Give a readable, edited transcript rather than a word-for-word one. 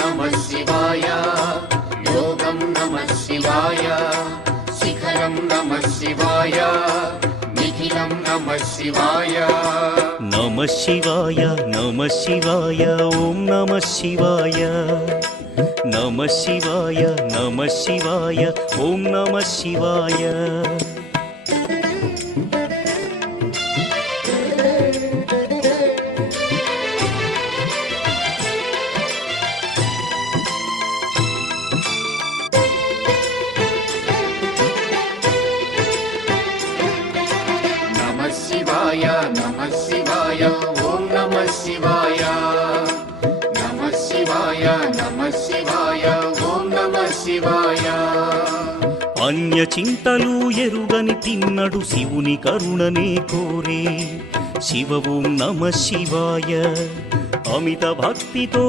नमः शिवाय योगं नमः शिवाय शिखरं नमः शिवाय निखिलं नमः शिवाय नमः शिवाय नमः शिवाय ओम नमः शिवाय नमः शिवाय नमः शिवाय ओम नमः शिवाय नमः शिवाय ओम नमः शिवाय नमः शिवाय ओम नमः शिवाय अन्य చింతలు ఎరుగని తిన్నడు శివుని కరుణనే కోరే శివ ఓం నమః శివాయ అమిత భక్తితో